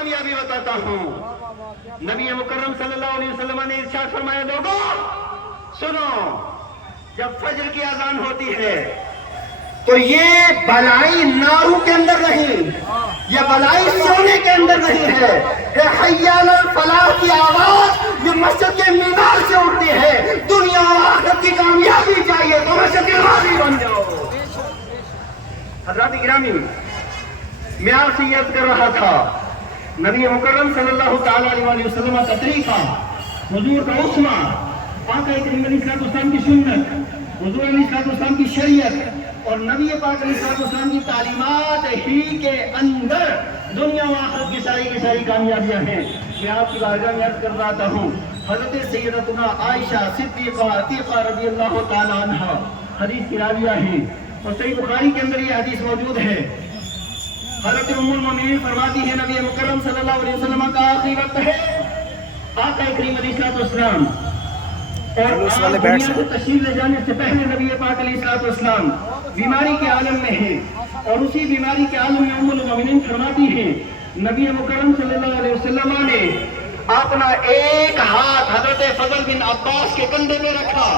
کامیابی بتاتا ہوں. نبی مکرم صلی اللہ علیہ وسلم نے ارشاد فرمایا لوگوں سنو جب فجر کی اذان ہوتی ہے تو یہ بلائی ناروں کے اندر نہیں, یہ بلائی سونے کے اندر نہیں ہے. حی علی الفلاح کی آواز یہ مسجد کے مینار سے اٹھتی ہے. دنیا اور آخرت کی کامیابی چاہیے تو مسجد کے غازی بن جاؤ. حضرات گرامی, میں آپ سے عرض کر رہا تھا نبی مکرم صلی اللہ تعالی علیہ وسلم کا طریقہ, حضور کا عصمہ, آقا کریم علیہ السلام کی سنت, حضور علیہ السلام کی شریعت اور نبی پاک علیہ السلام کی تعلیمات ہی کے اندر دنیا و آخرت کی ساری کامیابیاں ہیں. میں آپ کی بارگاہ میں عرض کر رہا ہوں حضرت سیدتنا عائشہ صدیقہ عتیقہ رضی اللہ تعالی عنہ حدیث کی راویہ ہیں اور صحیح بخاری کے اندر یہ حدیث موجود ہے. حضرت ام المؤمنین فرماتی ہے نبی مکرم صلی اللہ علیہ وسلم کا آخری وقت ہے. آقا کریم علیہ السلام اور آپ دنیا کو تشریف لے جانے سے پہلے نبی پاک علیہ السلام بیماری کے عالم میں ہیں اور اسی بیماری کے عالم میں ام المؤمنین فرماتی ہیں نبی مکرم صلی اللہ علیہ وسلم نے اپنا ایک ہاتھ حضرت فضل بن عباس کے کندھے پہ رکھا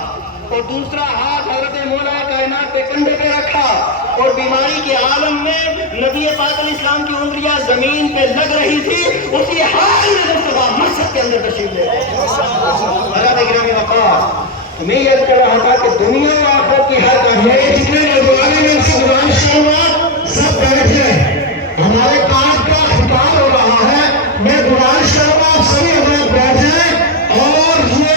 اور دوسرا ہاتھ حضرت مولا کائنات کے کندھے پہ رکھا اور بیماری کے عالم میں نبی پاک علیہ السلام کی انگلیاں زمین پہ لگ رہی تھی. اسی حال میں مصطفیٰ مسجد کے اندر تشریف لے میں یہ کہہ رہا تھا کہ دنیا و آخرت کی ہر جتنے نوجوان ہیں ان سے گزارش کروں سب بیٹھ جائیں. ہمارے کام کا خطاب ہو رہا ہے. میں گزارش کروں گا آپ سبھی حضرات بیٹھ جائیں اور یہ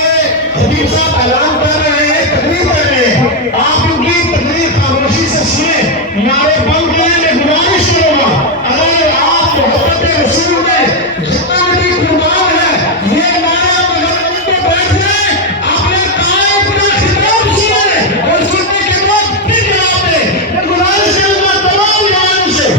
حبیب صاحب اعلان کر رہے ہیں, تقریر کر رہے ہیں, آپ ان کی تقریر خاموشی سے سنیں. ہمارے بند میں گزارش کروں گا اگر آپ محبت رسول میں جتنا بھی قربان ہے یہ نعرہ بلند پہ بیٹھ جائیں, اپنے قائد کا خطاب سنیں اور سننے کے بعد پھر جواب دیں. میں گزارش کروں گا تمام جوانوں سے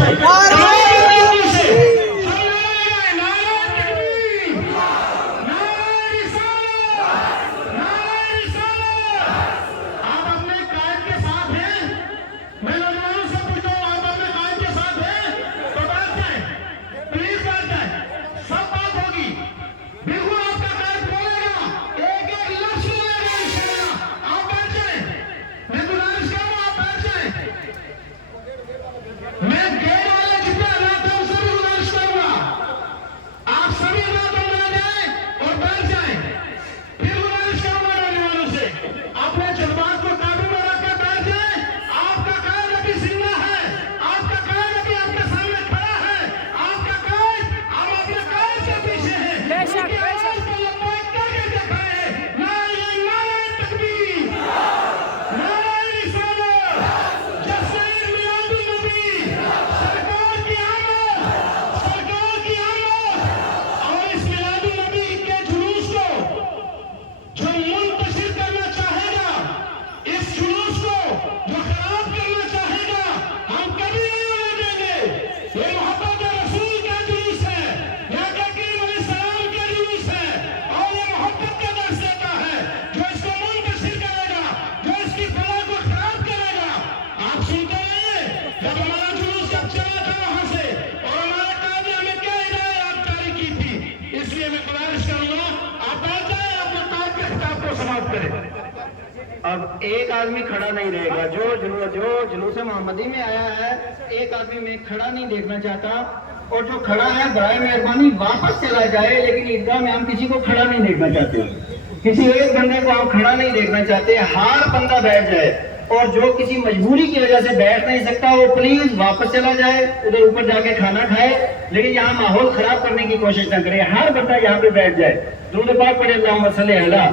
اب ایک آدمی کھڑا نہیں رہے گا. جو جلوس محمدی میں آیا ہے ایک آدمی میں کھڑا نہیں دیکھنا چاہتا اور جو کھڑا ہے برائے مہربانی واپس چلا جائے. لیکن عیدگاہ میں ہم کسی کو کھڑا نہیں دیکھنا چاہتے, کسی ایک بندے کو ہم کھڑا نہیں دیکھنا چاہتے. ہر بندہ بیٹھ جائے اور جو کسی مجبوری کی وجہ سے بیٹھ نہیں سکتا وہ پلیز واپس چلا جائے, ادھر اوپر جا کے کھانا کھائے, لیکن یہاں ماحول خراب کرنے کی کوشش نہ کرے. ہر بندہ یہاں پہ بیٹھ جائے. درود پاک پڑھے اللہم صلی علی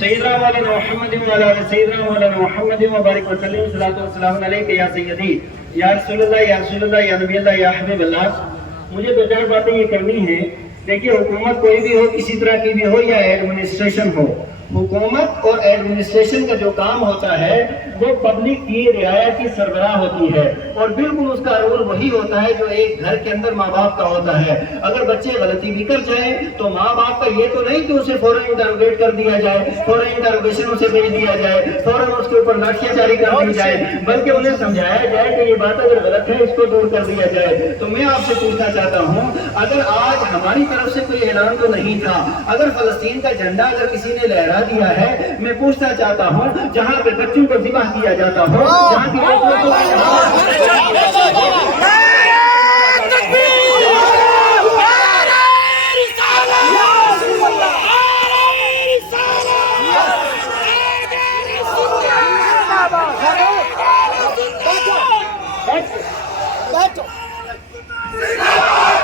سیدنا مولانا محمد وعلی آل سیدنا مولانا محمد وبارک وسلم. صلاۃ والسلام علیک یا سیدی یا رسول اللہ یا رسول اللہ یا نبی اللہ یا حبیب اللہ. مجھے دو چار باتیں یہ کرنی ہیں. دیکھیے حکومت کوئی بھی ہو, کسی طرح کی بھی ہو یا ایڈمنسٹریشن ہو, حکومت اور ایڈمنسٹریشن کا جو کام ہوتا ہے وہ پبلک کی رعایت کی سربراہ ہوتی ہے، اور بالکل اس کا رول وہی ہوتا ہے جو ایک گھر کے اندر ماں باپ کا ہوتا ہے۔ اگر بچے غلطی بھی کر جائیں تو ماں باپ کا یہ تو نہیں کہ اسے فوراً انٹروگیٹ کر دیا جائے، فوراً انٹروگیشن اسے بھیج دیا جائے، فوراً اس کے اوپر لاٹھیاں جاری کر دی جائے، بلکہ انہیں سمجھایا جائے کہ یہ بات اگر غلط ہے اس کو دور کر دیا جائے۔ تو میں آپ سے پوچھنا چاہتا ہوں، اگر آج ہماری طرف سے کوئی اعلان تو نہیں تھا، اگر فلسطین کا جھنڈا اگر کسی نے لہرا دیا ہے، میں پوچھنا چاہتا ہوں جہاں پہ بچوں کو ذبح کیا جاتا ہو، جہاں کی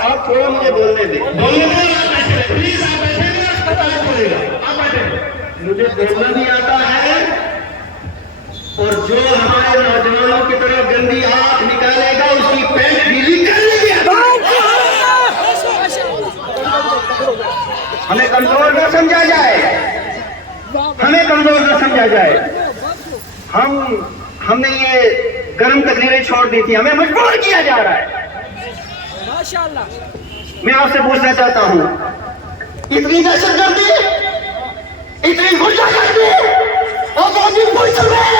آپ تھوڑا مجھے بولنے دیں، مجھے بولنا بھی آتا ہے، اور جو ہمارے نوجوانوں کی طرف گندی آنکھ نکالے گا اس کی پینٹ ڈیلی کر لیں گے۔ ہمیں کمزور نہ سمجھا جائے، ہمیں کمزور نہ سمجھا جائے۔ ہم نے یہ گرم تقریریں چھوڑ دی تھی، ہمیں مجبور کیا جا رہا ہے۔ میں آپ سے پوچھنا چاہتا ہوں، اتنی دہشت گردی، اتنی غصہ گردی اور موجود ملک میں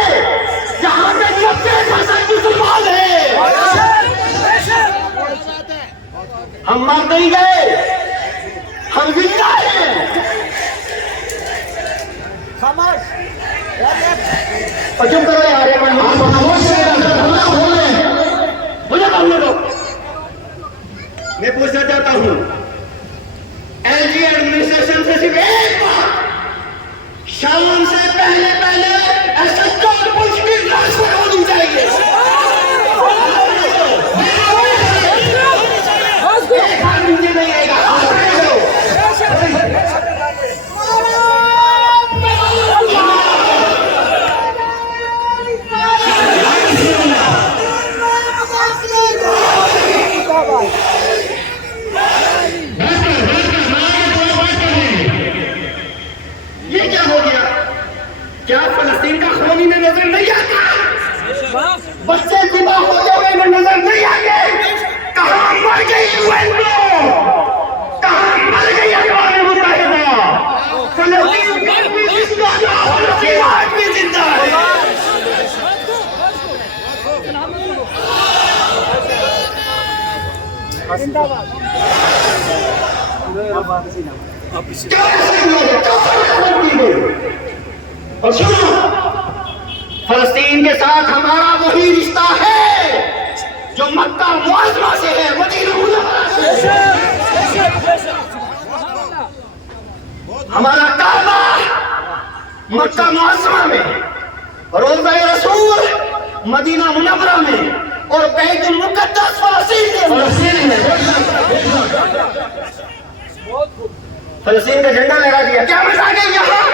جہاں پہ 90% مسلمان ہیں، ہم مر نہیں گئے، ہم زندہ ہیں۔ اور چپ کرو یار، مجھے بولنے دو۔ میں پوچھنا چاہتا ہوں، ایل جی ایڈمنسٹریشن سے صرف ایک بات، شام سے پہلے ایسا پوچھ کی ٹرانسفر ہونی چاہیے۔ یہ کیا ہو گیا؟ کیا فلسطین کا خون انہیں نظر نہیں آتا؟ بچے ذبح ہوتے ہوئے انہیں نظر نہیں آتے؟ کہاں مر گئی یونو؟ کہاں مر گئی اقوام متحدہ؟ فلسطین کل بھی زندہ نہ، فلسطین آج بھی زندہ ہے۔ اور سنو، فلسطین کے ساتھ ہمارا وہی رشتہ ہے جو مکہ معظمہ سے ہے، مدینہ منورہ سے۔ ہمارا کعبہ مکہ معظمہ میں، روضہ رسول مدینہ منورہ میں، اور بیت المقدس فلسطین میں۔ فلسطین کا جھنڈا لہرا دیا، کیا مزاج ہے یہاں؟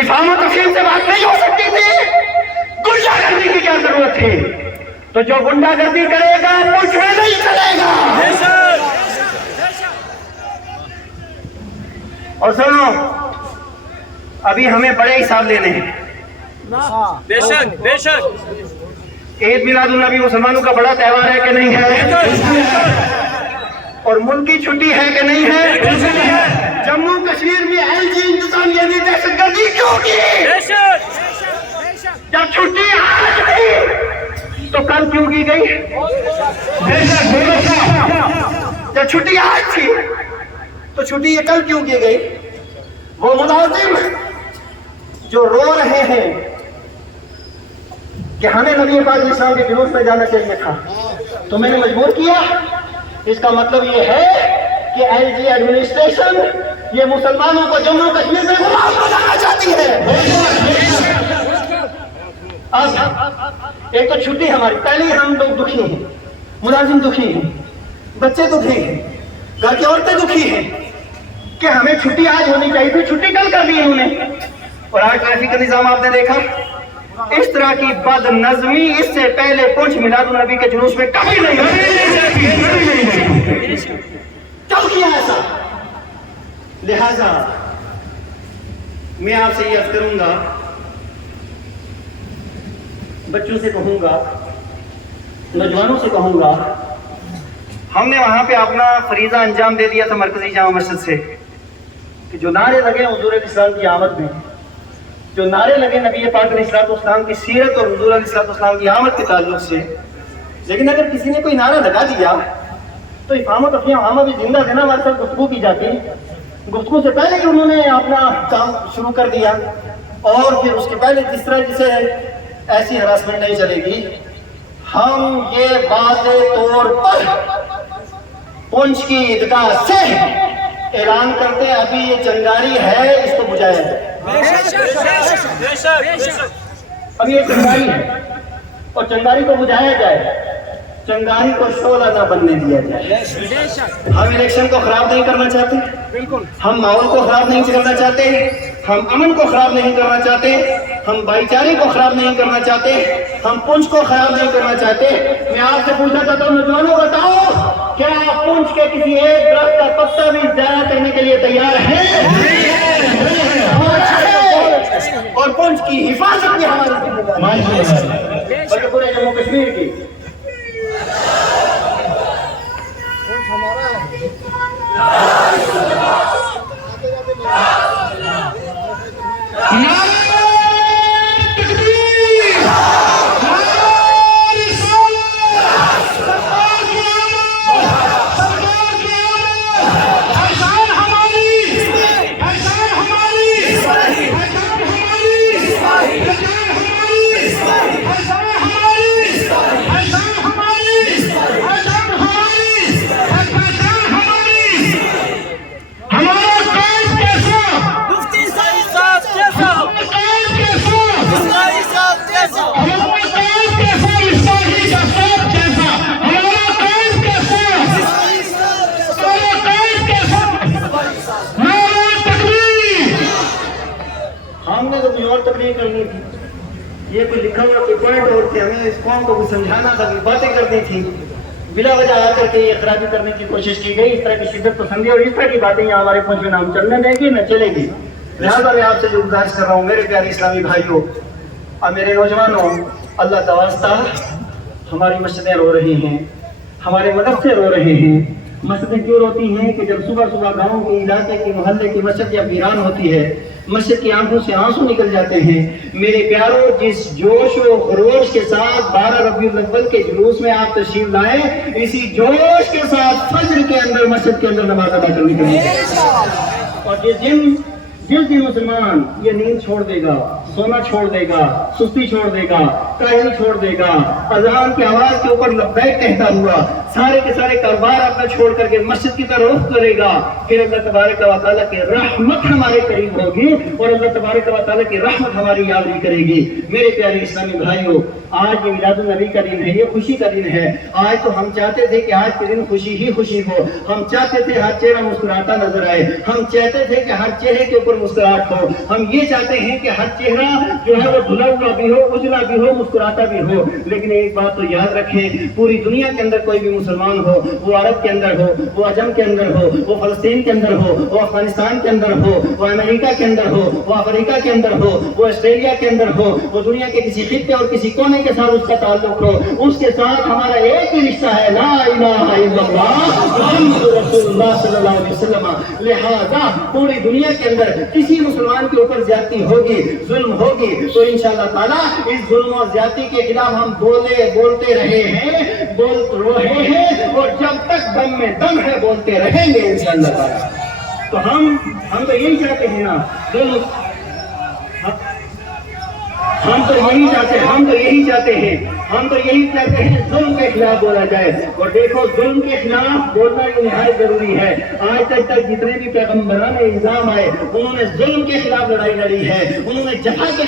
افہام و تفہیم سے بات نہیں ہو سکتی تھی؟ گنڈا گردی کی کیا ضرورت تھی؟ تو جو گنڈا گردی کرے گا ملک میں نہیں چلے گا۔ اور سنو، ابھی ہمیں بڑے حساب لینے ہیں۔ بے شک بے شک۔ عید میلاد النبی مسلمانوں کا بڑا تہوار ہے کہ نہیں ہے؟ اور ملکی چھٹی ہے کہ نہیں ہے؟ جموں کشمیر میں ایل جی انتظامیہ نے دہشت گردی کیوں کی؟ جب چھٹی آج گئی تو کل کیوں کی گئی؟ جب چھٹی آج تھی تو چھٹی یہ کل کیوں کی گئی؟ وہ ملازم جو رو رہے ہیں کہ ہمیں نبی پاک علیہ السلام کے جلوس میں جانا چاہیے تھا تو میں نے مجبور کیا، اس کا مطلب یہ ہے کہ ایل جی ایڈمنسٹریشن یہ مسلمانوں کو جموں کشمیر میں غلام بنانا چاہتی ہے۔ اب ایک تو چھٹی ہماری، پہلے ہم لوگ دکھی ہیں، ملازم دکھی ہیں، بچے دکھی ہیں، گھر کی عورتیں دکھی ہیں کہ ہمیں چھٹی آج ہونی چاہیے تھی، چھٹی کل کر دی انہوں نے۔ اور آج ٹریفک کا نظام آپ نے دیکھا، اس طرح کی بد نظمی اس سے پہلے پنچ میلاد النبی کے جلوس میں کبھی نہیں ہوئی۔ کیوں کیا ایسا؟ لہذا میں آپ سے یہ عرض کروں گا، بچوں سے کہوں گا، نوجوانوں سے کہوں گا، ہم نے وہاں پہ اپنا فریضہ انجام دے دیا تھا مرکزی جامع مسجد سے کہ جو نعرے لگے حضور علیہ السلام کی آمد میں، جو نعرے لگے نبی پاک علیہ السلام کی سیرت اور حضور علیہ السلام کی آمد کے تعلق سے، لیکن اگر کسی نے کوئی نعرہ لگا دیا تو افہام و تفہیم عامہ بھی زندہ تھے نا، ہمارے ساتھ گفتگو کی جاتی، گفتگو سے پہلے کہ انہوں نے اپنا کام شروع کر دیا، اور پھر اس کے پہلے جس طرح جسے ایسی ہراسمنٹ نہیں چلے گی، ہم یہ واضح طور پر پنچ کی عیدگاہ سے اعلان کرتے ہیں ابھی یہ چنگاری ہے، اس کو بجھایا جائے۔ اب یہ چنگاری ہے اور چنگاری کو بجھایا جائے، چنگاری کو شعلہ نہ بننے دیا جائے۔ ہم الیکشن کو خراب نہیں کرنا چاہتے، ہم ماحول کو خراب نہیں کرنا چاہتے، ہم امن کو خراب نہیں کرنا چاہتے، ہم بھائی چارے کو خراب نہیں کرنا چاہتے، ہم پنچ کو خراب نہیں کرنا چاہتے۔ میں آپ سے پوچھنا چاہتا ہوں نوجوانوں، بتاؤ کیا آپ پنچ کے کسی ایک درخت کا پتا بھی ضائع کرنے کے لیے تیار ہیں؟ اور پنچ کی حفاظت بھی ہماری ذمہ داری ہے، بلکہ پورے جموں کشمیر کی۔ ہم نے تو کوئی اور تقریر کرنی تھی، یہ کوئی لکھا ہوا کوئی پوائنٹ اور تھے، ہمیں اس قوم کو کچھ سمجھانا تھا، کوئی باتیں کرنی تھی، بلا وجہ آ کر کے یہ خرابی کرنے کی کوشش کی گئی۔ اس طرح کی شدت پسندی اور اس طرح کی باتیں یہاں ہمارے پنچ میں نام چلنے دیں گی نہ چلے گی۔ لہٰذا میں آپ سے جو گزارش کر رہا ہوں میرے پیارے اسلامی بھائیوں اور میرے نوجوانوں، اللہ کا واسطہ، ہماری مسجدیں رو رہی ہیں، ہمارے مدرسے رو رہے ہیں۔ مسجدیں کیوں روتی ہیں کہ جب صبح صبح گاؤں کے علاقے کی محلے کی مسجد جب ویران ہوتی ہے، مسجد کی آنکھوں سے آنسو نکل جاتے ہیں۔ میرے پیاروں، جس جوش و خروش کے ساتھ 12 ربیع الاول کے جلوس میں آپ تشریف لائیں، اسی جوش کے ساتھ فجر کے اندر مسجد کے اندر نماز ادا کرنی چاہیے۔ اور جس دن مسلمان یہ نیند چھوڑ دے گا، سونا چھوڑ دے گا، سستی چھوڑ دے گا، کاہلی چھوڑ دے گا، اذان کی آواز کے اوپر لبیک کہتا ہوا سارے کے سارے کاروبار اپنا چھوڑ کر کے مسجد کی طرف رخ کرے گا، پھر اللہ تبارک و تعالیٰ کی رحمت ہمارے قریب ہوگی اور اللہ تبارک و تعالیٰ کی رحمت ہماری یادگاری کرے گی۔ میرے پیارے اسلامی بھائیوں، آج یہ میلاد النبی کا دن ہے، یہ خوشی کا دن ہے۔ آج تو ہم چاہتے تھے کہ آج کے دن خوشی ہی خوشی ہو، ہم چاہتے تھے ہر چہرہ مسکراتا نظر آئے، ہم چاہتے تھے کہ ہر چہرے کے اوپر مسکراہٹ ہو، ہم یہ چاہتے ہیں کہ ہر چہرہ جو ہے وہ دھلا ہوا بھی ہو، اجلا بھی ہو، مسکراتا بھی ہو۔ لیکن ایک بات تو یاد رکھیں، پوری دنیا کے اندر کوئی بھی مسلمان ہو، وہ عرب کے اندر ہو، وہ عجم کے اندر ہو، وہ فلسطین کے اندر ہو، وہ افغانستان کے اندر ہو، وہ امریکہ کے اندر ہو، وہ افریقہ کے اندر ہو، وہ آسٹریلیا کے اندر ہو، وہ دنیا کے کسی خطے اور کسی کونے کے ساتھ اس کا تعلق ہو، اس کے ساتھ ہمارا ایک ہی رشتہ ہے، لا الہ الا اللہ محمد رسول اللہ صلی اللہ علیہ وسلم۔ لہذا پوری دنیا کے اندر کسی مسلمان کے اوپر زیادتی ہوگی، ظلم ہوگی، تو انشاءاللہ تعالیٰ اس ظلم و زیادتی کے خلاف ہم بولتے رہے ہیں، بول رہے ہیں، اور جب تک دم میں دم ہے بولتے رہیں گے انشاءاللہ تعالیٰ۔ تو ہم تو یہی چاہتے ہیں نا، ہم تو یہی چاہتے ہیں ظلم کے خلاف بولا جائے۔ اور دیکھو، ظلم کے خلاف بولنا یہ نہایت ضروری ہے۔ آج تک جتنے بھی پیغمبران الزام آئے، انہوں نے ظلم کے خلاف لڑائی لڑی ہے، انہوں نے جفا کے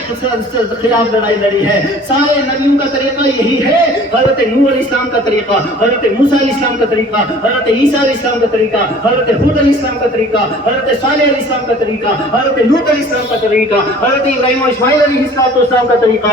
خلاف لڑائی لڑی ہے۔ سارے نبیوں کا طریقہ یہی ہے، حضرت نوح علیہ السلام کا طریقہ، حضرت موسیٰ علیہ السلام کا طریقہ، حضرت عیسیٰ علیہ السلام کا طریقہ، حضرت ہود علیہ السلام کا طریقہ، حضرت صالح علیہ السلام کا طریقہ، حضرت لوط علیہ السلام کا طریقہ، حضرت ابراہیم و اسماعیل علیہ السلام کا طریقہ،